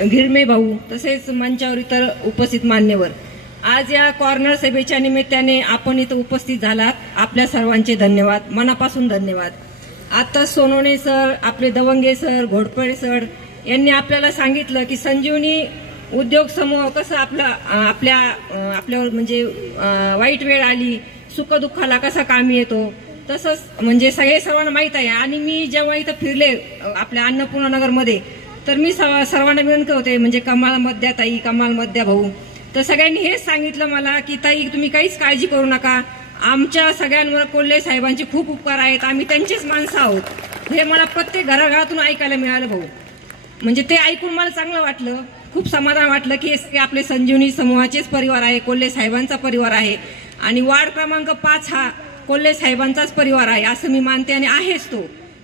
गिरमे भाऊ तसेच मंचावर इतर उपस्थित मान्यवर, आज या कॉर्नर सभेच्या निमित्ताने आपण इथं उपस्थित झालात, आपल्या सर्वांचे धन्यवाद, मनापासून धन्यवाद। आता सोनवणे सर, आपले दवंगे सर, घोडपळे सर यांनी आपल्याला सांगितलं की संजीवनी उद्योग समूह कसं आपल्यावर म्हणजे वाईट वेळ आली, सुखदुःखाला कसा कामी येतो, तसंच म्हणजे सर्वांना माहीत आहे। आणि मी जेव्हा इथं फिरले आपल्या अन्नपूर्णा नगरमध्ये तर मी सर्वांना विनंती होते, म्हणजे कमाल मध्या ताई, कमाल मध्या भाऊ, तर सगळ्यांनी हेच सांगितलं मला की ताई तुम्ही काहीच काळजी करू नका, आमच्या सगळ्यांवर कोल्हे साहेबांचे खूप उपकार आहेत, आम्ही त्यांचेच माणसं आहोत। हे मला प्रत्येक घराघरातून ऐकायला मिळालं भाऊ। म्हणजे ते ऐकून मला चांगलं वाटलं, खूप समाधान वाटलं की आपले संजीवनी समूहाचेच परिवार आहे, कोल्हे साहेबांचा परिवार आहे आणि वार्ड क्रमांक 5 हा कोल्हे साहेबांचाच परिवार आहे असं मी मानते आणि आहेच तो।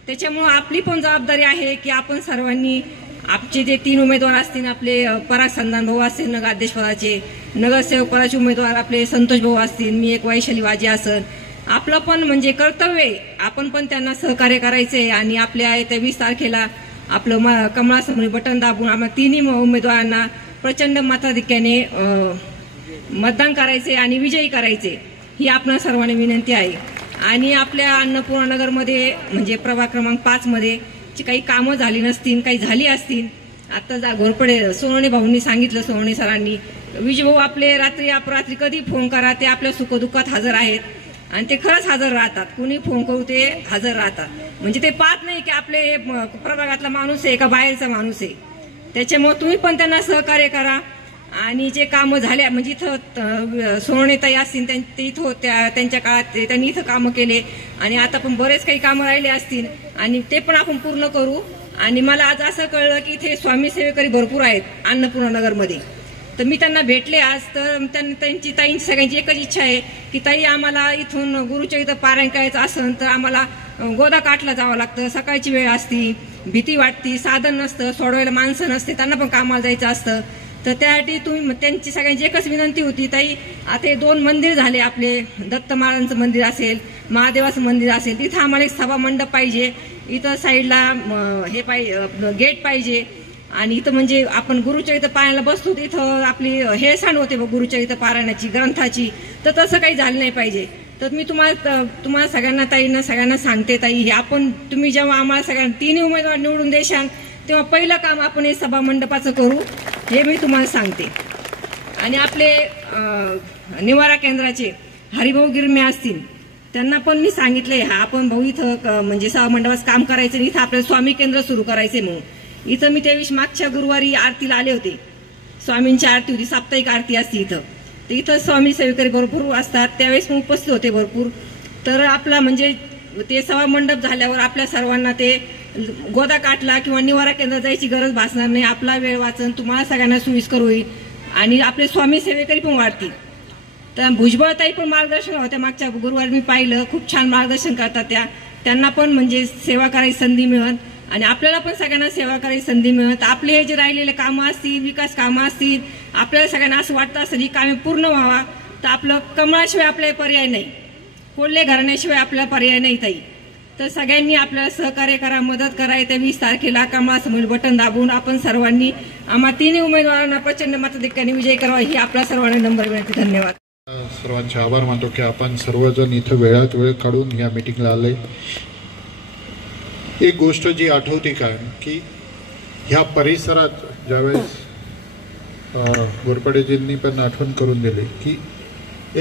त्याच्यामुळे आपली पण जबाबदारी आहे की आपण सर्वांनी आपचे जे 3 उमेदवार असतील, आपले पराग संधान भाऊ असतील नगराध्यक्षपदाचे, नगरसेवक पदाचे उमेदवार आपले संतोष भाऊ असतील, मी एक वैशाली वाजी असेल, आपलं पण म्हणजे कर्तव्य आहे, आपण पण त्यांना सहकार्य करायचे आणि आपल्या येत्या 20 तारखेला आपलं कमळासमोर बटन दाबून आम्हाला 3ही उमेदवारांना प्रचंड मताधिक्याने मतदान करायचे आणि विजयी करायचे, ही आपल्या सर्वांना विनंती आहे। आणि आपल्या अन्नपूर्णा नगरमध्ये म्हणजे प्रभाग क्रमांक 5 मध्ये काही कामं झाली नसतील, काही झाली असतील, आता घोरपडे सोनवणे भाऊंनी सांगितलं, सोनवणे सरांनी, विजय भाऊ आपले रात्री कधी फोन करा, ते आपल्या सुखदुःखात हजर आहेत आणि ते खरंच हजर राहतात, कुणी फोन करू ते हजर राहतात, म्हणजे ते पाहत नाही की आपले प्रभागातला माणूस आहे का बाहेरचा माणूस आहे। त्याच्यामुळे तुम्ही पण त्यांना सहकार्य करा आणि जे कामं झाल्या म्हणजे इथं सोनवणे ताई असतील ते इथं होत्या, त्यांच्या काळात त्यांनी इथं कामं केले आणि आता पण बरेच काही कामं राहिले असतील आणि ते पण आपण पूर्ण करू। आणि मला आज असं कळलं की इथे स्वामी सेवेकरी भरपूर आहेत अन्नपूर्णा नगरमध्ये, तर मी त्यांना भेटले आज, तर त्यांची ताईंची सगळ्यांची एकच इच्छा आहे की ताई आम्हाला इथून गुरुच्या इथं पारायण करायचं असेल तर आम्हाला गोदा काठला जावं लागतं, सकाळची वेळ असती, भीती वाटती, साधन नसतं, सोडवायला माणसं नसते, त्यांना पण कामाला जायचं असतं, तर त्यासाठी तुम्ही त्यांची सगळ्यांची एकच विनंती होती ताई, आता हे 2 मंदिर झाले, आपले दत्त महाराजांचं मंदिर असेल, महादेवाचं मंदिर असेल, तिथं आम्हाला एक सभा मंडप पाहिजे, इथं साईडला हे पाहिजे गेट पाहिजे आणि इथं म्हणजे आपण गुरुच्या इथं पारायणाला बसतो तिथं आपली हेळसांड होते गुरुच्या इथं पारायणाची ग्रंथाची, तर तसं काही झालं नाही पाहिजे। तर मी तुम्हाला सगळ्यांना ताईंना सगळ्यांना सांगते ताई, हे आपण तुम्ही जेव्हा आम्हाला सगळ्यांना 3ही उमेदवार निवडून देशाल तेव्हा पहिलं काम आपण हे सभा मंडपाचं करू, हे मी तुम्हाला सांगते। आणि आपले निवारा केंद्राचे हरिभाऊ गिरमे असतील, त्यांना पण मी सांगितलंय आपण भाऊ इथं म्हणजे सभा मंडपाचं काम करायचं, इथं आपल्याला स्वामी केंद्र सुरू करायचे म्हणून। इथं मी त्यावेळी मागच्या गुरुवारी आरतीला आले होते, स्वामींची आरती होती, साप्ताहिक आरती असते इथं, तर इथं स्वामी सेवेकरी भरपूर असतात, त्यावेळेस मी उपस्थित होते भरपूर। तर आपला म्हणजे ते सभा मंडप झाल्यावर आपल्या सर्वांना ते गोदा काठला किंवा निवारा केंद्र जायची गरज भासणार नाही, आपला वेळ वाचन, तुम्हाला सगळ्यांना सोयीस्कर होईल आणि आपले स्वामी सेवेकरी पण वाढतील। तर भुजबळताई पण मार्गदर्शन होत्या, मागच्या गुरुवारी मी पाहिलं, खूप छान मार्गदर्शन करतात त्यांना पण म्हणजे सेवा करायची संधी मिळत आणि आपल्याला पण सगळ्यांना सेवा करायची संधी मिळत। आपले हे जे राहिलेले कामं असतील, विकास कामं असतील, आपल्याला सगळ्यांना असं वाटतं असेल ही कामे पूर्ण व्हावा, तर आपलं कमळाशिवाय आपल्याला पर्याय नाही, कोल्हे घराण्याशिवाय आपल्याला पर्याय नाही ताई। तर सगळ्यांनी आपल्याला सहकार्य करा, मदत करा, येत्या 20 तारखेला कमळासमोर बटन दाबून आपण सर्वांनी आम्हा 3ही उमेदवारांना प्रचंड मताधिक्याने विजयी करावा, ही आपल्या सर्वांना नंबर विनंती। धन्यवाद। सर्वांचे आभार मानतो की आपण सर्वजण इथं वेळात वेळ काढून या मीटिंगला आले। एक गोष्ट जी आठवते काय की ह्या परिसरात ज्यावेळेस घोरपडेजींनी पण आठवण करून दिली की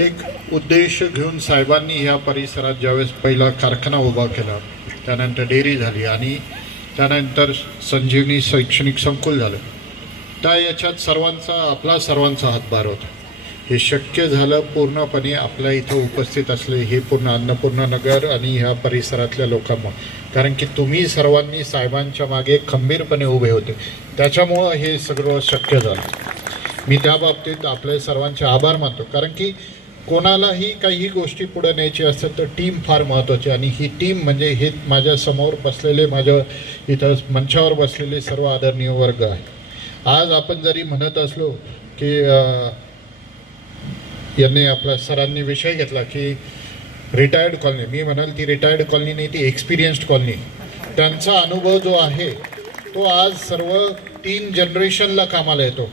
एक उद्देश घेऊन साहेबांनी ह्या परिसरात ज्यावेळेस पहिला कारखाना उभा केला, त्यानंतर डेअरी झाली आणि त्यानंतर संजीवनी शैक्षणिक संकुल झालं, त्या याच्यात सर्वांचा हातभार होता। हे शक्य झालं पूर्णपणे आपल्या इथं उपस्थित असले हे पूर्ण अन्नपूर्णा नगर आणि ह्या परिसरातल्या लोकांमुळे, कारण की तुम्ही सर्वांनी साहेबांच्या मागे खंबीरपणे उभे होते, त्याच्यामुळं हे सगळं शक्य झालं। मी त्या बाबतीत आपल्या सर्वांचे आभार मानतो, कारण की कोणालाही काही गोष्टी पुढे न्यायची असतात तर टीम फार महत्त्वाची, आणि ही टीम म्हणजे हे माझ्या समोर बसलेले, माझ्या इथं मंचावर बसलेले सर्व आदरणीय वर्ग आहे। आज आपण जरी म्हणत असलो की यांनी आपल्या सरांनी विषय घेतला की रिटायर्ड कॉलनी, मी म्हणाल ती रिटायर्ड कॉलनी नाही, ती एक्सपिरियन्स्ड कॉलनी, त्यांचा अनुभव जो आहे तो आज सर्व 3 जनरेशनला कामाला येतो.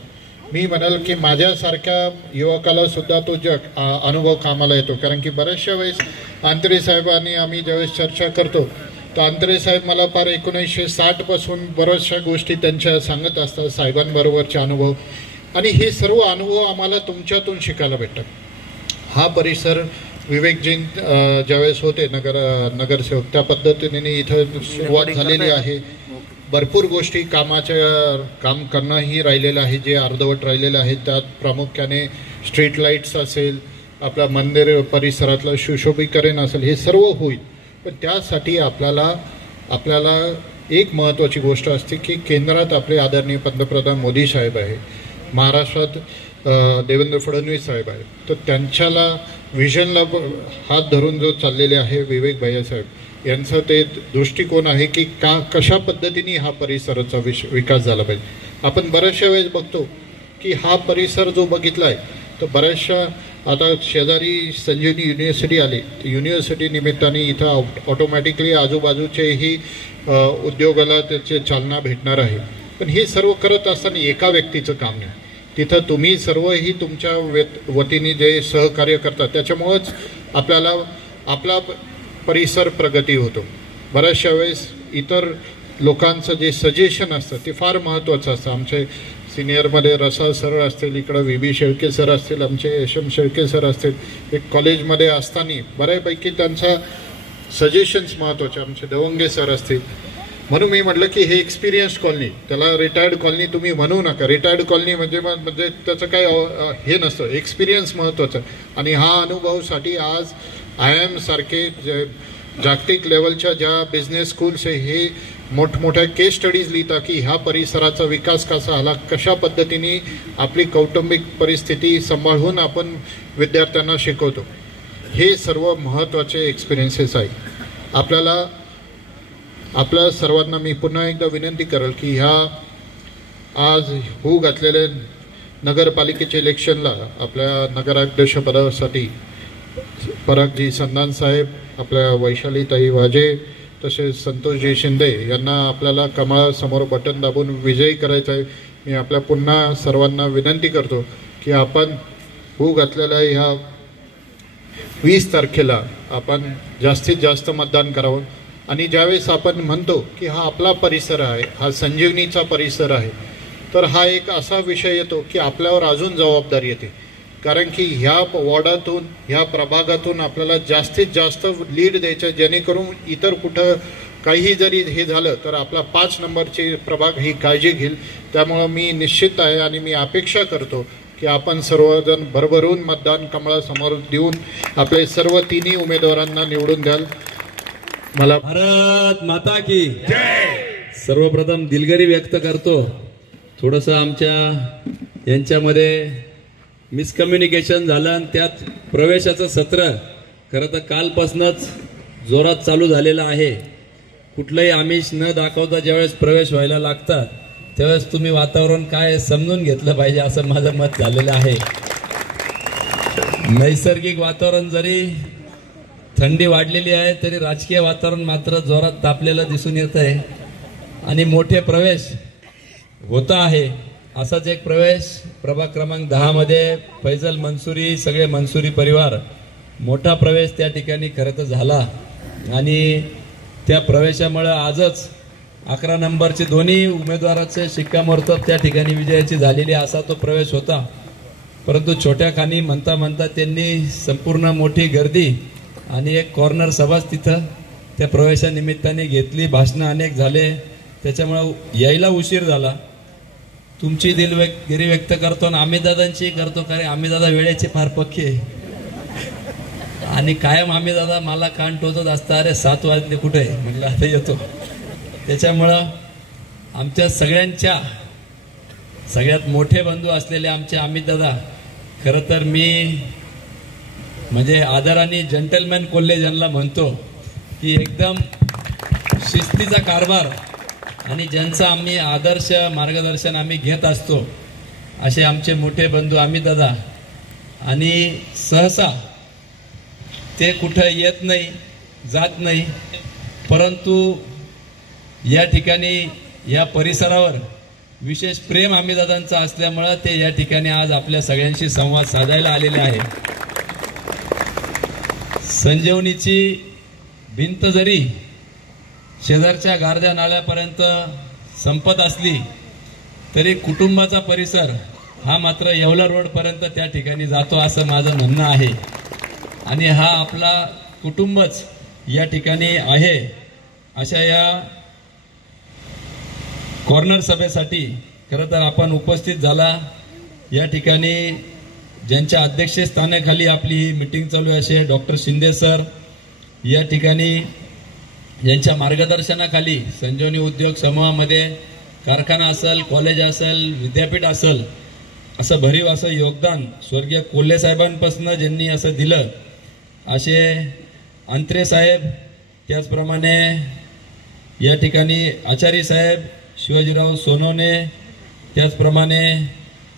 मी म्हणाल की माझ्यासारख्या युवकाला सुद्धा तो अनुभव कामाला येतो. कारण की बऱ्याचशा वेळेस आंत्रे साहेबांनी आम्ही ज्यावेळेस चर्चा करतो तर आंत्रे साहेब मला फार 1960 पासून बऱ्याचशा गोष्टी त्यांच्या सांगत असतात, साहेबांबरोबरचे अनुभव, आणि हे सर्व अनुभव आम्हाला तुमच्यातून शिकायला भेटतात. हा परिसर विवेकजी ज्यावेळेस होते नगरसेवक त्या पद्धतीने इथं सुरुवात झालेली आहे. भरपूर गोष्टी काम करणंही राहिलेलं आहे, जे अर्धवट राहिलेलं आहे. त्यात प्रामुख्याने स्ट्रीट लाईट्स असेल, आपल्या मंदिर परिसरातलं सुशोभीकरण असेल, हे सर्व होईल. पण त्यासाठी आपल्याला एक महत्त्वाची गोष्ट असते की केंद्रात आपले आदरणीय पंतप्रधान मोदी साहेब आहे, महाराष्ट्रात देवेंद्र फडणवीस साहेब आहे. तर त्यांच्याला व्हिजनला हात धरून जो चाललेले आहे विवेक भैया साहेब यांचं ते दृष्टिकोन आहे की कशा पद्धतीने हा परिसराचा विकास झाला पाहिजे. आपण बऱ्याचशा वेळेस बघतो की हा परिसर जो बघितला आहे तर बऱ्याचशा आता शेजारी संजीवनी युनिव्हर्सिटी आली, युनिव्हर्सिटी निमित्ताने इथं ऑटोमॅटिकली आजूबाजूचेही उद्योगाला त्याचे चालना भेटणार आहे. पण हे सर्व करत असताना एका व्यक्तीचं काम नाही. तिथं तुम्ही सर्वही तुमच्या वतीने जे सहकार्य करतात त्याच्यामुळंच आपला परिसर प्रगती होतो. बऱ्याचशा वेळेस इतर लोकांचं जे सजेशन असतं ते फार महत्त्वाचं असतं. आमचे सिनियरमध्ये रसा सर असतील, इकडं VB शेळके सर असतील, आमचे SM शेळके सर असतील. एक कॉलेजमध्ये असताना बऱ्यापैकी त्यांचा सजेशन्स महत्त्वाचे. आमचे दवंगे सर असतील. म्हणून मी म्हटलं की हे एक्सपिरियन्स कॉलनी, त्याला रिटायर्ड कॉलनी तुम्ही म्हणू नका. रिटायर्ड कॉलनी म्हणजे त्याचं काय हे नसतं, एक्सपिरियन्स महत्त्वाचं. आणि हा अनुभवासाठी आज IIM सारखे जागतिक लेवलच्या ज्या बिझनेस स्कूल्स आहे हे मोठमोठ्या केस स्टडीज लिहितात की ह्या परिसराचा विकास कसा झाला, कशा पद्धतीने आपली कौटुंबिक परिस्थिती सांभाळून आपण विद्यार्थ्यांना शिकवतो. हे सर्व महत्त्वाचे एक्सपिरियन्सेस आहे. आपल्या सर्वांना मी पुन्हा एकदा विनंती करेल की आज होऊ घातलेले नगरपालिकेच्या इलेक्शनला आपल्या नगराध्यक्षपदासाठी परागजी संधान साहेब, आपल्या वैशालीताई वाजे, तसेच संतोषजी शिंदे यांना आपल्याला कमळासमोर बटन दाबून विजयी करायचं आहे. मी आपल्या पुन्हा सर्वांना विनंती करतो की आपण होऊ घातलेल्या ह्या 20 तारखेला आपण जास्तीत जास्त मतदान करावं. आणि ज्यावेळेस आपण म्हणतो की हा आपला परिसर आहे, हा संजीवनीचा परिसर आहे, तर हा एक असा विषय येतो की आपल्यावर अजून जबाबदारी येते. कारण की ह्या वॉर्डातून, ह्या प्रभागातून आपल्याला जास्तीत जास्त लीड द्यायचं, जेणेकरून इतर कुठं काहीही जरी हे झालं तर आपला 5 नंबरची प्रभाग ही काळजी घेईल. त्यामुळं मी निश्चित आहे आणि मी अपेक्षा करतो की आपण सर्वजण भरभरून मतदान कमळासमोर देऊन आपले सर्व 3 उमेदवारांना निवडून द्याल. मला भारत माता की जय. सर्वप्रथम दिलगिरी व्यक्त करतो. थोडंसं आमच्या यांच्यामध्ये मिसकम्युनिकेशन झालं आणि त्यात प्रवेशाचं सत्र खरं तर कालपासूनच जोरात चालू झालेलं आहे. कुठलंही आमिष न दाखवता ज्यावेळेस प्रवेश व्हायला लागतात त्यावेळेस तुम्ही वातावरण काय समजून घेतलं पाहिजे असं माझं मत झालेलं आहे. नैसर्गिक वातावरण जरी थंडी वाढलेली आहे तरी राजकीय वातावरण मात्र जोरात तापलेलं दिसून येत आहे आणि मोठे प्रवेश होता आहे. असाच एक प्रवेश प्रभाग क्रमांक 10 मध्ये फैजल मंसुरी, सगळे मंसुरी परिवार, मोठा प्रवेश त्या ठिकाणी खरं तर झाला आणि त्या प्रवेशामुळे आजच 11 नंबरचे दोन्ही उमेदवाराचे शिक्कामोर्तब त्या ठिकाणी विजयाची झालेली असा तो प्रवेश होता. परंतु छोट्या खाणी म्हणता म्हणता त्यांनी संपूर्ण मोठी गर्दी आणि एक कॉर्नर सभाच तिथं त्या प्रवेशानिमित्ताने घेतली. भाषणं अनेक झाले, त्याच्यामुळे यायला उशीर झाला. तुमची दिलगिरी व्यक्त करतो आणि आम्ही दादांची करतो, कारण आम्ही दादा वेळेचे फार पक्के आणि कायम आम्ही दादा मला कान टोचत असता, अरे 7 वाजले कुठे, म्हटलं आता येतो. त्याच्यामुळं आमच्या सगळ्यांच्या सगळ्यात मोठे बंधू असलेले आमचे अमित दादा, खरं तर मी म्हणजे आदराने जेंटलमॅन कोल्हे ज्यांना म्हणतो की एकदम शिस्तीचा कारभार आणि ज्यांचं आम्ही आदर्श मार्गदर्शन आम्ही घेत असतो असे आमचे मोठे बंधू अमित दादा. आणि सहसा ते कुठं येत नाही, जात नाही, परंतु या ठिकाणी या परिसरावर विशेष प्रेम अमितदादांचं असल्यामुळं ते या ठिकाणी आज आपल्या सगळ्यांशी संवाद साधायला आलेले आहे. संजीवनीची भिंत जरी शेजारच्या गारद्या नाल्यापर्यंत संपत असली तरी कुटुंबाचा परिसर हा मात्र येवला रोडपर्यंत त्या ठिकाणी जातो असं माझं म्हणणं आहे. आणि हा आपला कुटुंबच या ठिकाणी आहे. अशा या कॉर्नर सभेसाठी खरं तर आपण उपस्थित झाला. या ठिकाणी ज्यांच्या अध्यक्षस्थानाखाली आपली ही मीटिंग चालू आहे असे डॉक्टर शिंदे सर, या ठिकाणी ज्यांच्या मार्गदर्शनाखाली संजीवनी उद्योग समूहामध्ये कारखाना असेल, कॉलेज असेल, विद्यापीठ असेल, असं भरीव असं योगदान स्वर्गीय कोल्हे साहेबांपासून ज्यांनी असं दिलं असे अंत्रे साहेब, त्याचप्रमाणे या ठिकाणी आचार्य साहेब, शिवाजीराव सोनवणे, त्याचप्रमाणे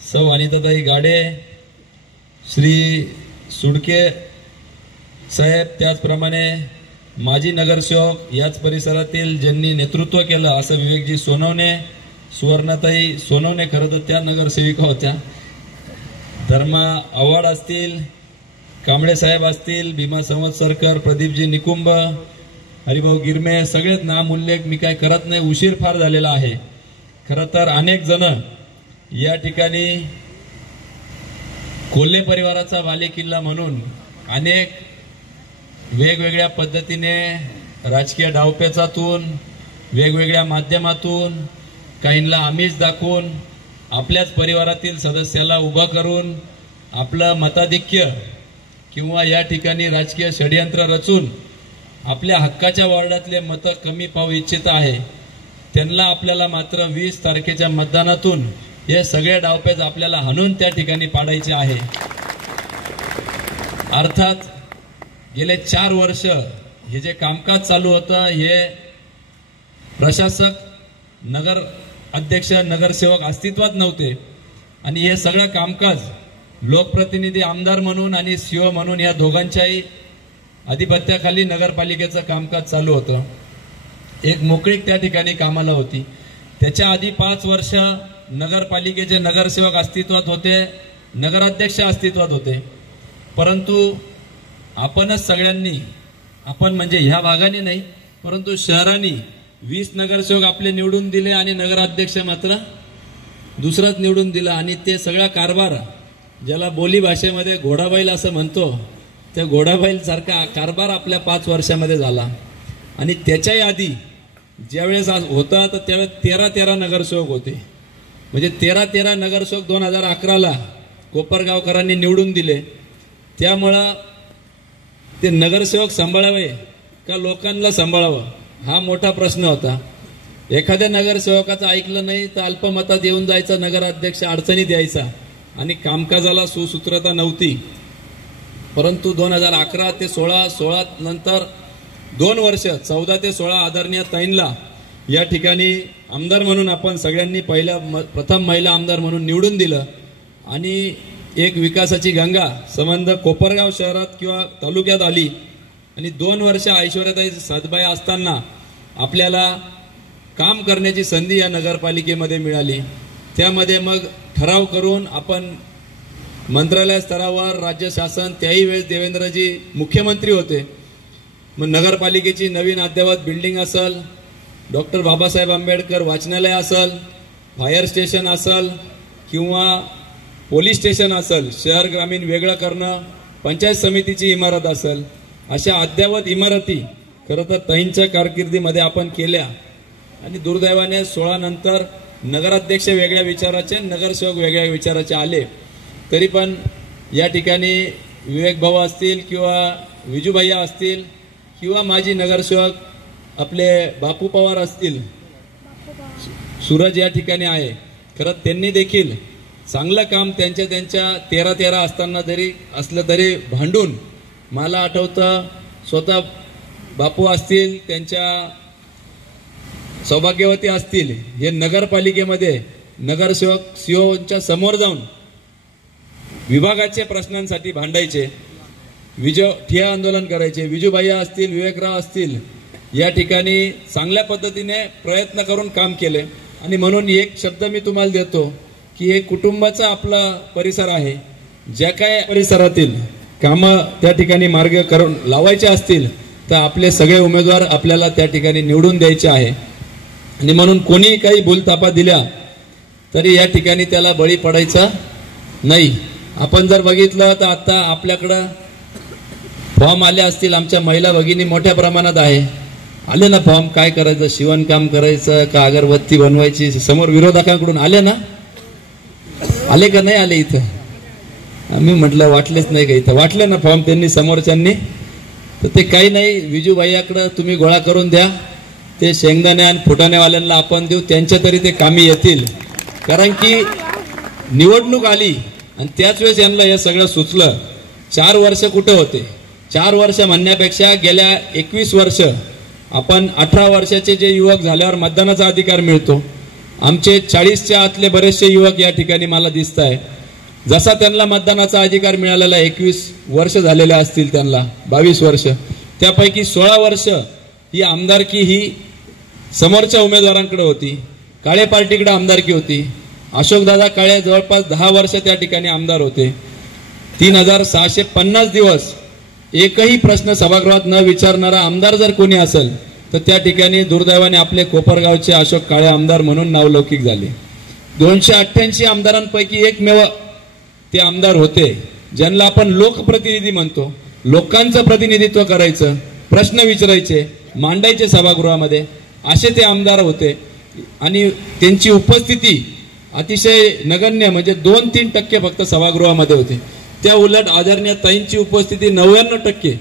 सौ अनिताताई गाडे, श्री सुडके साहेब, त्याचप्रमाणे माजी नगरसेवक याच परिसरातील ज्यांनी नेतृत्व केलं असं विवेकजी सोनवणे, सुवर्णाताई सोनवणे खरं तर त्या नगरसेविका होत्या, धर्मा आव्हाड असतील, कांबळे साहेब असतील, भीमा संवत्सरकर, प्रदीपजी निकुंभ, हरिभाऊ गिरमे, सगळेच नाम उल्लेख मी काय करत नाही, उशीर फार झालेला आहे. खरं तर अनेक जण या ठिकाणी कोल्हे परिवाराचा बालेकिल्ला म्हणून अनेक वेगवेगळ्या पद्धतीने राजकीय डावपेचातून, वेगवेगळ्या माध्यमातून, काहींना आमिष दाखवून, आपल्याच परिवारातील सदस्याला उभा करून आपलं मताधिक्य किंवा या ठिकाणी राजकीय षडयंत्र रचून आपल्या हक्काच्या वॉर्डातले मतं कमी पाहू इच्छित आहे. त्यांना आपल्याला मात्र 20 तारखेच्या मतदानातून हे सगळे डावपेच आपल्याला हाणून त्या ठिकाणी पाडायचे आहे. अर्थात गेले 4 वर्ष हे जे कामकाज चालू होतं हे प्रशासक, नगर अध्यक्ष, नगरसेवक अस्तित्वात नव्हते आणि हे सगळं कामकाज लोकप्रतिनिधी, आमदार म्हणून आणि सीओ म्हणून या दोघांच्याही अधिपत्याखाली नगरपालिकेचं कामकाज चालू होतं. एक मोकळीक त्या ठिकाणी कामाला होती. त्याच्या आधी 5 वर्ष नगरपालिकेचे नगरसेवक अस्तित्वात होते, नगराध्यक्ष अस्तित्वात होते. परंतु आपणच सगळ्यांनी, आपण म्हणजे ह्या भागाने नाही परंतु शहरांनी 20 नगरसेवक आपले निवडून दिले आणि नगराध्यक्ष मात्र दुसराच निवडून दिला. आणि ते सगळा कारभार ज्याला बोली भाषेमध्ये घोडाबैल असं म्हणतो, त्या घोडाबैल सारखा कारभार आपल्या 5 वर्षामध्ये झाला. आणि त्याच्याही आधी ज्यावेळेस होता तर त्यावेळेस 13 नगरसेवक होते. म्हणजे 13 नगरसेवक 2011ला कोपरगावकरांनी निवडून दिले. त्यामुळं ते नगरसेवक सांभाळावे का लोकांना सांभाळावं हा मोठा प्रश्न होता. एखाद्या नगरसेवकाचं ऐकलं नाही तर अल्पमतात येऊन जायचा नगराध्यक्ष, अडचणीत यायचा आणि कामकाजाला सुसूत्रता नव्हती. परंतु 2011 ते 16 नंतर 2 वर्ष 14 ते 16 आदरणीय ताईंना या ठिकाणी आमदार म्हणून आपण सगळ्यांनी प्रथम महिला आमदार म्हणून निवडून दिलं. आणि एक विकासाची गंगा संबंध कोपरगाव शहरात किंवा तालुक्यात आली. आणि 2 वर्ष ऐश्वर्याताई सातबाई असताना आपल्याला काम करण्याची संधी या नगरपालिकेमध्ये मिळाली. त्यामध्ये मग ठराव करून आपण मंत्रालय स्तरावर राज्य शासन, त्याही वेळेस देवेंद्रजी मुख्यमंत्री होते, मग नगरपालिकेची नवीन अद्ययावत बिल्डिंग असेल, डॉक्टर बाबासाहेब आंबेडकर वाचनालय असेल, फायर स्टेशन असेल किंवा पोलीस स्टेशन असेल, शहर ग्रामीण वेगळं करणं, पंचायत समितीची इमारत असेल, अशा अद्ययावत इमारती खरं तर ताईंच्या कारकिर्दीमध्ये आपण केल्या. आणि दुर्दैवाने 16 नंतर नगराध्यक्ष वेगळ्या विचाराचे, नगरसेवक वेगळ्या विचाराचे आले. तरी पण या ठिकाणी विवेक भाऊ असतील किंवा विजूभैया असतील किंवा माजी नगरसेवक आपले बापू पवार असतील, सूरज या ठिकाणी आहे, खरं त्यांनी देखील चांगलं काम त्यांच्या 13 असताना जरी असलं तरी भांडून, मला आठवतं स्वतः बापू असतील, त्यांच्या सौभाग्यवती असतील, हे नगरपालिकेमध्ये नगरसेवक सीओच्या समोर जाऊन विभागाचे प्रश्नांसाठी भांडायचे, ठिय्या आंदोलन करायचे. विजूभैया असतील, विवेकराव असतील, या ठिकाणी चांगल्या पद्धतीने प्रयत्न करून काम केले. आणि म्हणून एक शब्द मी तुम्हाला देतो की हे कुटुंबाचा आपला परिसर आहे. ज्या काय परिसरातील कामं त्या ठिकाणी मार्ग करून लावायचे असतील तर आपले सगळे उमेदवार आपल्याला त्या ठिकाणी निवडून द्यायचे आहे. आणि म्हणून कोणी काही भूलतापा दिल्या तरी या ठिकाणी त्याला बळी पडायचा नाही. आपण जर बघितलं तर आता आपल्याकडं फॉर्म आले असतील, आमच्या महिला भगिनी मोठ्या प्रमाणात आहे, आले ना फॉर्म, काय करायचं, शिवणकाम करायचं का अगरबत्ती बनवायची, समोर विरोधकांकडून आले ना, आले का नाही आले इथं? आम्ही म्हटलं वाटलेच नाही का इथं, वाटले ना फॉर्म त्यांनी समोरच्यांनी, तर ते काही नाही, विजूभाईकडे तुम्ही गोळा करून द्या, ते शेंगदाणे आणि फुटाणेवाल्यांना आपण देऊ, त्यांच्या तरी ते कामी येतील. कारण की निवडणूक आली आणि त्याच वेळेस यांना हे सगळं सुचलं. 4 वर्ष कुठे होते? 4 वर्ष म्हणण्यापेक्षा गेल्या 21 वर्ष आपण 18 वर्षाचे जे युवक झाल्यावर मतदानाचा अधिकार मिळतो, आमचे 40च्या आतले बरेचसे युवक या ठिकाणी मला दिसत आहे. जसा त्यांना मतदानाचा अधिकार मिळालेला 21 वर्ष झालेले असतील, त्यांना 22 वर्ष, त्यापैकी 16 वर्ष ही आमदारकी ही समोरच्या उमेदवारांकडे होती, काळे पार्टीकडे आमदारकी होती. अशोकदादा काळे जवळपास 10 वर्ष त्या ठिकाणी आमदार होते. 3650 दिवस एकही प्रश्न सभागृहात न विचारणारा आमदार जर कोणी असेल तर त्या ठिकाणी दुर्दैवाने आपले कोपरगावचे अशोक काळे आमदार म्हणून नावलौकिक झाले. 288 आमदारांपैकी एकमेव ते आमदार होते ज्यांना आपण लोकप्रतिनिधी म्हणतो. लोकांचं प्रतिनिधित्व करायचं, प्रश्न विचारायचे, मांडायचे सभागृहामध्ये, असे ते आमदार होते. आणि त्यांची उपस्थिती अतिशय नगण्य, म्हणजे 2-3% फक्त सभागृहामध्ये होती. त्या उलट आदरणीय ताईंची उपस्थिती 99%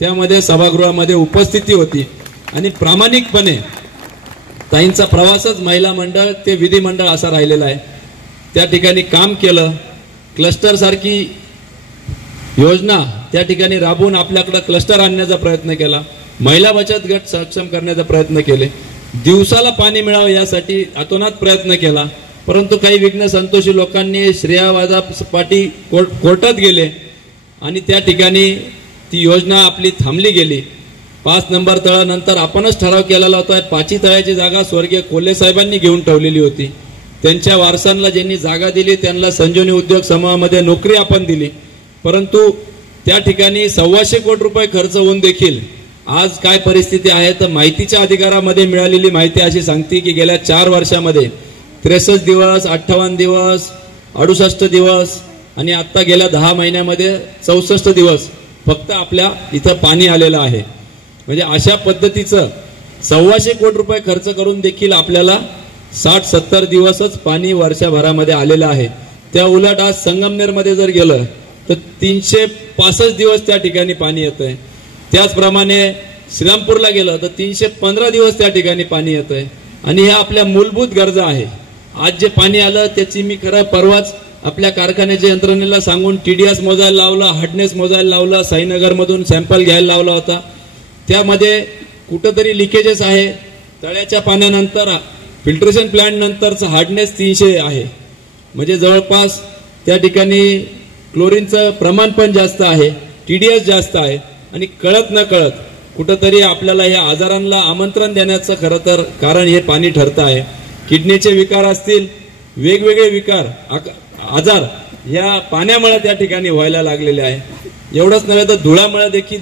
त्यामध्ये सभागृहामध्ये उपस्थिती होती. आणि प्रामाणिकपणे ताईंचा प्रवासच महिला मंडळ ते विधिमंडळ असा राहिलेला आहे. त्या ठिकाणी काम केलं, क्लस्टर सारखी योजना त्या ठिकाणी राबवून आपल्याकडे क्लस्टर आणण्याचा प्रयत्न केला, महिला बचत गट सक्षम करण्याचा प्रयत्न केले, दिवसाला पाणी मिळावं यासाठी अतोनात प्रयत्न केला. परंतु काही विघ्न संतोषी लोकांनी श्रेयावादापाठी कोर्टात गेले आणि त्या ठिकाणी ती योजना आपली थांबली गेली. 5 नंबर तळानंतर आपणच ठराव केलेला होता. 5 तळ्याची जागा स्वर्गीय कोल्हे साहेबांनी घेऊन ठेवलेली होती. त्यांच्या वारसांना ज्यांनी जागा दिली त्यांना संजीवनी उद्योग समूहामध्ये नोकरी आपण दिली. परंतु त्या ठिकाणी 125 कोटी रुपये खर्च होऊन देखील आज काय परिस्थिती आहे तर माहितीच्या अधिकारामध्ये मिळालेली माहिती अशी सांगते की गेल्या 4 वर्षामध्ये 63 दिवस, 58 दिवस, 68 दिवस आणि आता गेल्या 10 महिन्यामध्ये 64 दिवस फक्त आपल्या इथं पाणी आलेलं आहे. म्हणजे अशा पद्धतीचं 125 कोटी रुपये खर्च करून देखील आपल्याला 60-70 दिवसच पाणी वर्षभरामध्ये आलेलं आहे. त्या उलट आज संगमनेरमध्ये जर गेलं तर 365 दिवस त्या ठिकाणी पाणी येतंय. त्याचप्रमाणे श्रीरामपूरला गेलं तर 315 दिवस त्या ठिकाणी पाणी येतंय. आणि ह्या आपल्या मूलभूत गरजा आहे. आज जे पाणी आलं त्याची मी खरं परवाच आपल्या कारखान्याच्या यंत्रणेला सांगून TDS मोजायला लावला, हार्डनेस मोजायला लावला, साईनगरमधून सॅम्पल घ्यायला लावला होता. त्यामध्ये कुठंतरी लिकेजेस आहे. तळ्याच्या पाण्यानंतर फिल्ट्रेशन प्लांट नंतरचं हार्डनेस 300 आहे. म्हणजे जवळपास त्या ठिकाणी क्लोरीनचं प्रमाण पण जास्त आहे, TDS जास्त आहे. आणि कळत न कळत कुठंतरी आपल्याला या आजारांना आमंत्रण देण्याचं खरं तर कारण हे पाणी ठरतं आहे. किडनीचे विकार असतील, वेगवेगळे विकार आजार या पाण्यामुळे त्या ठिकाणी व्हायला लागलेले आहे. एवढंच नव्हे तर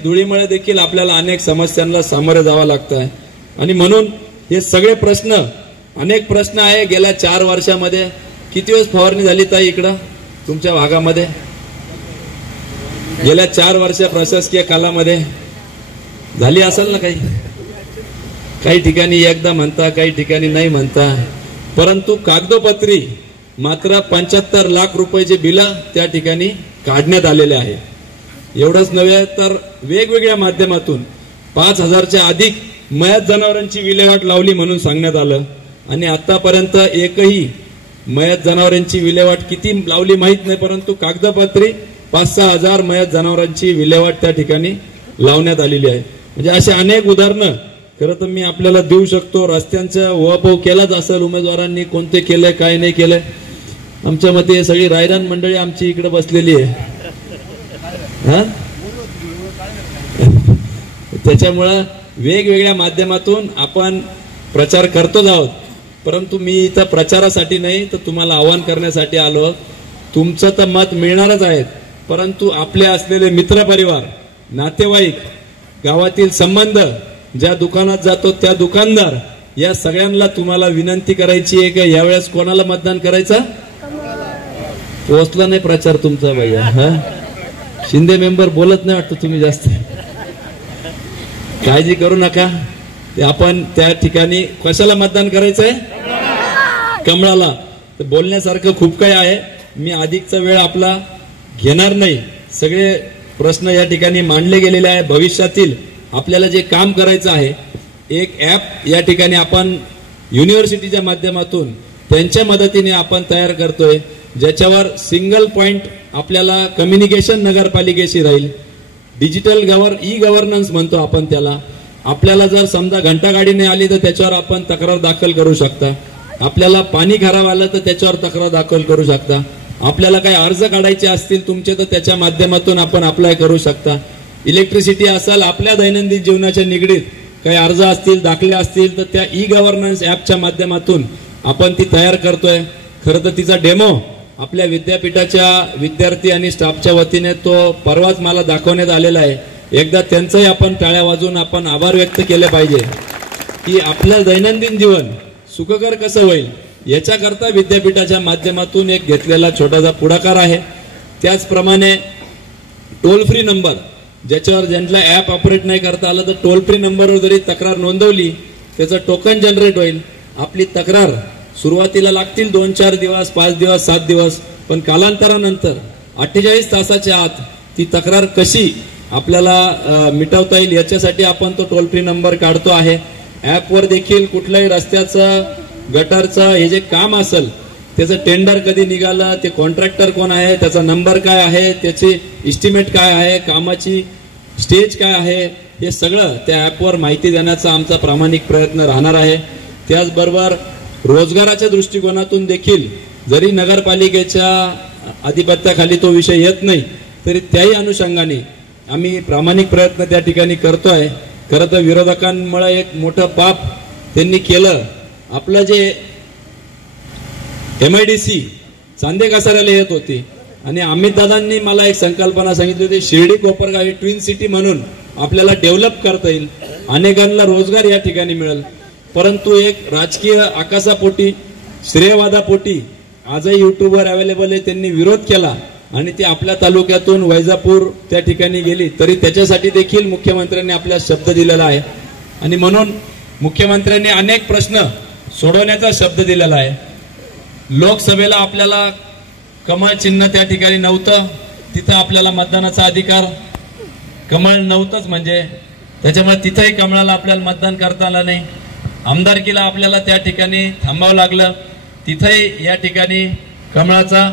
धुळीमुळे देखील आपल्याला अनेक समस्यांना सामोरे जावं लागतं आहे. आणि म्हणून हे सगळे प्रश्न, अनेक प्रश्न आहे. गेल्या 4 वर्षामध्ये किती वेळेस फवारणी झाली ताई इकडं तुमच्या भागामध्ये? गेल्या 4 वर्ष प्रशासकीय कालामध्ये झाली असेल ना? काही ठिकाणी एकदा म्हणता, काही ठिकाणी नाही म्हणता. परंतु कागदोपत्री मात्र 75 लाख रुपयाचे बिल त्या ठिकाणी काढण्यात आलेले आहे. एवढंच नव्हे तर वेगवेगळ्या माध्यमातून 5000च्या अधिक मयत जनावरांची विल्हेवाट लावली म्हणून सांगण्यात आलं. आणि आतापर्यंत एकही मयत जनावरांची विल्हेवाट किती लावली माहीत नाही, परंतु कागदपत्री 5-6 हजार मयत जनावरांची विल्हेवाट त्या ठिकाणी लावण्यात आलेली आहे. म्हणजे असे अनेक उदाहरणं खरं तर मी आपल्याला देऊ शकतो. रस्त्यांचा उहापोह केलाच असेल उमेदवारांनी, कोणते केले काय नाही केले. आमच्या मते सगळी रायरान मंडळी आमची इकडे बसलेली आहे. त्याच्यामुळं वेगवेगळ्या माध्यमातून आपण प्रचार करतोच आहोत. परंतु मी इथं प्रचारासाठी नाही तर तुम्हाला आवाहन करण्यासाठी आलो. तुमचं तर मत मिळणारच आहे, परंतु आपले असलेले मित्रपरिवार, नातेवाईक, गावातील संबंध, ज्या दुकानात जातो त्या दुकानदार, या सगळ्यांना तुम्हाला विनंती करायची आहे की यावेळेस कोणाला मतदान करायचं. पोहोचला नाही प्रचार तुमचा भैया. हा, शिंदे मेंबर बोलत नाही वाटतं तुम्ही जास्त. काळजी करू नका. ते आपण त्या ठिकाणी कशाला मतदान करायचंय? कमळाला. तर बोलण्यासारखं खूप काही आहे. मी अधिकचा वेळ आपला घेणार नाही. सगळे प्रश्न या ठिकाणी मांडले गेलेले आहे. भविष्यातील आपल्याला जे काम करायचं आहे, एक ऍप या ठिकाणी आपण युनिव्हर्सिटीच्या माध्यमातून त्यांच्या मदतीने आपण तयार करतोय, ज्याच्यावर सिंगल पॉइंट आपल्याला कम्युनिकेशन नगरपालिकेशी राहील. डिजिटल ई गव्हर्नन्स म्हणतो आपण त्याला. आपल्याला जर समजा घंटागाडी नाही आली तर त्याच्यावर आपण तक्रार दाखल करू शकता. आपल्याला पाणी खराब आलं तर त्याच्यावर तक्रार दाखल करू शकता. आपल्याला काही अर्ज काढायचे असतील तुमचे तर त्याच्या माध्यमातून आपण अप्लाय करू शकता. इलेक्ट्रिसिटी असेल, आपल्या दैनंदिन जीवनाच्या निगडीत काही अर्ज असतील, दाखले असतील तर त्या ई गव्हर्नन्स ऍपच्या माध्यमातून आपण ती तयार करतोय. खरं तर तिचा डेमो आपल्या विद्यापीठाच्या विद्यार्थी आणि स्टाफच्या वतीने तो परवाच मला दाखवण्यात आलेला आहे. एकदा त्यांचंही आपण टाळ्या वाजवून आपण आभार व्यक्त केले पाहिजे की आपलं दैनंदिन जीवन सुखकर कसं होईल याच्याकरता विद्यापीठाच्या माध्यमातून एक घेतलेला छोटासा पुढाकार आहे. त्याचप्रमाणे टोल फ्री नंबर, ज्याच्यावर ज्यांना ऍप ऑपरेट नाही करता आलं तर टोल फ्री नंबरवर जरी तक्रार नोंदवली त्याचं टोकन जनरेट होईल. आपली तक्रार सुरुवातीला लागतील 2-4 दिवस, 5 दिवस, 7 दिवस, पण कालांतरानंतर 48 तासाच्या आत ती तक्रार कशी आपल्याला मिटवता येईल याच्यासाठी आपण तो टोल फ्री नंबर काढतो आहे. ऍपवर देखील कुठल्याही रस्त्याचं, गटरचं हे जे काम असेल त्याचं टेंडर कधी निघालं, ते कॉन्ट्रॅक्टर कोण आहे, त्याचा नंबर काय आहे, त्याची इस्टिमेट काय आहे, कामाची स्टेज काय आहे, हे सगळं त्या ऍपवर माहिती देण्याचा आमचा प्रामाणिक प्रयत्न राहणार आहे. त्याचबरोबर रोजगाराच्या दृष्टिकोनातून देखील जरी नगरपालिकेच्या आधिपत्याखाली तो विषय येत नाही तरी त्याही अनुषंगाने आम्ही प्रामाणिक प्रयत्न त्या ठिकाणी करतोय. खरं तर विरोधकांमुळे एक मोठं पाप त्यांनी केलं. आपलं जे MIDC चांदे कासाऱ्याला येत होती आणि अमित दादांनी मला एक संकल्पना सांगितली होती, शिर्डी कोपरगाव ही ट्विन सिटी म्हणून आपल्याला डेव्हलप करता येईल, अनेकांना रोजगार या ठिकाणी मिळेल. परंतु एक राजकीय आकाशापोटी, श्रेयवादापोटी आजही युट्यूबवर अवेलेबल आहे, त्यांनी विरोध केला आणि ती आपल्या तालुक्यातून वैजापूर त्या ठिकाणी गेली. तरी त्याच्यासाठी देखील मुख्यमंत्र्यांनी आपल्या शब्द दिलेला आहे आणि म्हणून मुख्यमंत्र्यांनी अनेक प्रश्न सोडवण्याचा शब्द दिलेला आहे. लोकसभेला आपल्याला कमळ चिन्ह त्या ठिकाणी नव्हतं, तिथं आपल्याला मतदानाचा अधिकार, कमळ नव्हतंच म्हणजे त्याच्यामुळे तिथंही कमळाला आपल्याला मतदान करता आलं नाही. आमदारकीला आपल्याला त्या ठिकाणी थांबावं लागलं, तिथंही या ठिकाणी कमळाचा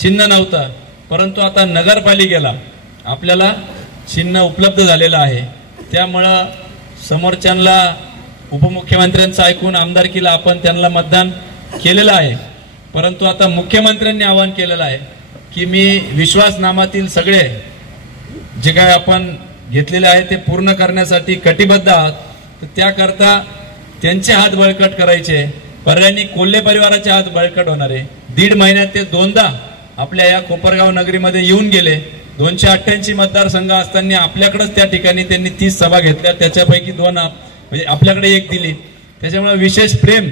चिन्ह नव्हतं. परंतु आता नगरपालिकेला आपल्याला चिन्ह उपलब्ध झालेलं आहे. त्यामुळं समोरच्यांना उपमुख्यमंत्र्यांचं ऐकून आमदारकीला आपण त्यांना मतदान केलेलं आहे. परंतु आता मुख्यमंत्र्यांनी आवाहन केलेलं आहे की मी विश्वासनामातील सगळे जे काय आपण घेतलेले आहे ते पूर्ण करण्यासाठी कटिबद्ध आहात. तर त्याकरता त्यांचे हात बळकट करायचे, पर्यायाने कोल्हे परिवाराचे हात बळकट होणार आहे. 1.5 महिन्यात ते 2दा आपल्या या कोपरगाव नगरीमध्ये येऊन गेले. 288 मतदारसंघ असताना आपल्याकडेच त्या ठिकाणी त्यांनी 30 सभा घेतल्या, त्याच्यापैकी 2 म्हणजे आपल्याकडे 1 दिली. त्याच्यामुळे विशेष प्रेम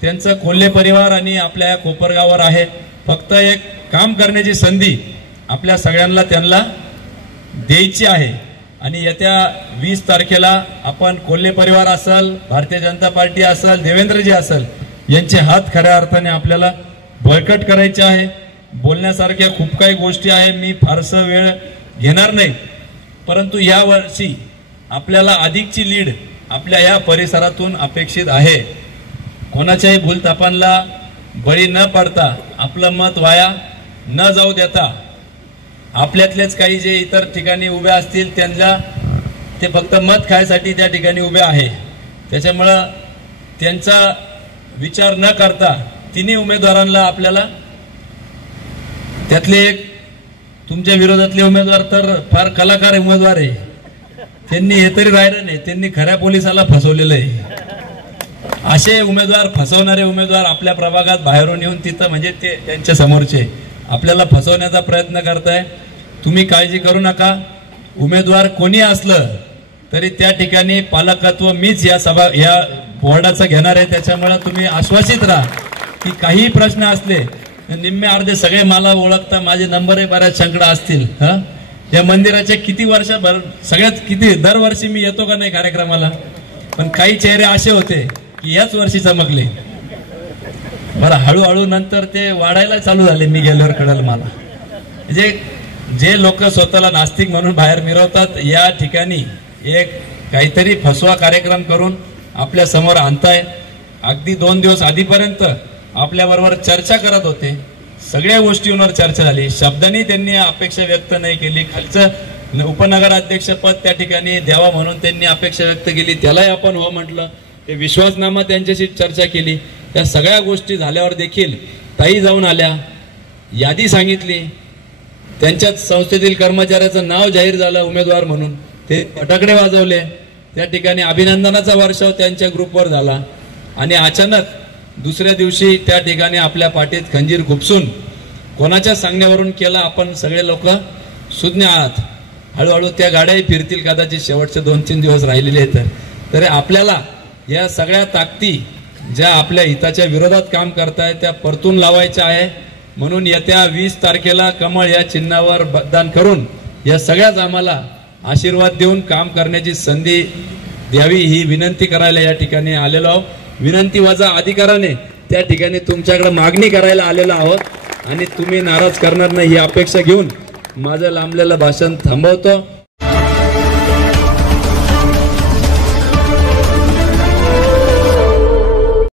त्यांचं कोल्हे परिवार आणि आपल्या या कोपरगावावर आहे. फक्त एक काम करण्याची संधी आपल्या सगळ्यांना त्यांना द्यायची आहे आणि येत्या 20 तारखेला आपण कोल्हे परिवार असेल, भारतीय जनता पार्टी असेल, देवेंद्रजी असेल, यांचे हात खऱ्या अर्थाने आपल्याला बळकट करायचे आहे. बोलण्यासारख्या खूप काही गोष्टी आहे, मी फारसा वेळ घेणार नाही. परंतु या वर्षी आपल्याला अधिकची लीड आपल्या या परिसरातून अपेक्षित आहे. कोणाच्याही भूलथापांना बळी न पडता, आपलं मत वाया न जाऊ देता, आपल्यातलेच काही जे इतर ठिकाणी उभे असतील त्यांना ते फक्त मत खायसाठी त्या ठिकाणी उभे आहे. त्याच्यामुळं त्यांचा विचार न करता तिन्ही उमेदवारांना आपल्याला, त्यातले एक तुमच्या विरोधातले उमेदवार तर फार कलाकार उमेदवार आहे, त्यांनी हे तरी राहिलं नाही, त्यांनी खऱ्या पोलिसाला फसवलेलं आहे. असे उमेदवार, फसवणारे उमेदवार आपल्या प्रभागात बाहेरून येऊन तिथं म्हणजे ते त्यांच्या समोरचे आपल्याला फसवण्याचा प्रयत्न करताय. तुम्ही काळजी करू नका. उमेदवार कोणी असलं तरी त्या ठिकाणी पालकत्व मीच या बोर्डाचं घेणार आहे. त्याच्यामुळे तुम्ही आश्वासित राहा की काही प्रश्न असले, निम्मे अर्धे सगळे मला ओळखता, माझे नंबरही बऱ्याच संकडा असतील. या मंदिराच्या किती वर्षभर सगळ्यात किती दरवर्षी मी येतो का नाही कार्यक्रमाला, पण काही चेहरे असे होते की याच वर्षी चमकले. बरं, हळूहळू नंतर ते वाढायला चालू झाले. मी गेल्यावर कळलं मला, म्हणजे जे लोक स्वतःला नास्तिक म्हणून बाहेर मिरवतात, या ठिकाणी एक काहीतरी फसवा कार्यक्रम करून आपल्या समोर आणताय. अगदी 2 दिवस आधीपर्यंत आपल्याबरोबर चर्चा करत होते, सगळ्या गोष्टींवर चर्चा झाली. शब्दांनी त्यांनी अपेक्षा व्यक्त नाही केली. खालचं उपनगराध्यक्षपद त्या ठिकाणी द्यावा म्हणून त्यांनी अपेक्षा व्यक्त केली, त्यालाही आपण हो म्हटलं. ते विश्वासनामा त्यांच्याशी चर्चा केली. त्या सगळ्या गोष्टी झाल्यावर देखील ताई जाऊन आल्या, यादी सांगितली, त्यांच्याच संस्थेतील कर्मचाऱ्याचं नाव जाहीर झालं उमेदवार म्हणून, ते फटाकडे वाजवले. त्या ठिकाणी अभिनंदनाचा वर्षाव त्यांच्या ग्रुपवर झाला आणि अचानक दुसऱ्या दिवशी त्या ठिकाणी आपल्या पाठीत खंजीर खुपसून कोणाच्या सांगण्यावरून केला, आपण सगळे लोक सुज्ञ आहात. हळूहळू त्या गाड्याही फिरतील, कदाचित शेवटचे 2-3 दिवस राहिलेले आहेत. तर आपल्याला या सगळ्या ताकदी ज्या आपल्या हिताच्या विरोधात काम करतायत त्या परतून लावायच्या आहे. म्हणून येत्या 20 तारखेला कमळ या चिन्हावर मतदान करून या सगळ्याच आम्हाला आशीर्वाद देऊन काम करण्याची संधी द्यावी ही विनंती करायला या ठिकाणी आलेलो आहोत. विनंती वजा अधिकाराने त्या ठिकाणी तुमच्याकडे मागणी करायला आलेलो आहोत आणि तुम्ही नाराज करणार नाही ही अपेक्षा घेऊन माझं लांबलेलं भाषण थांबवतो.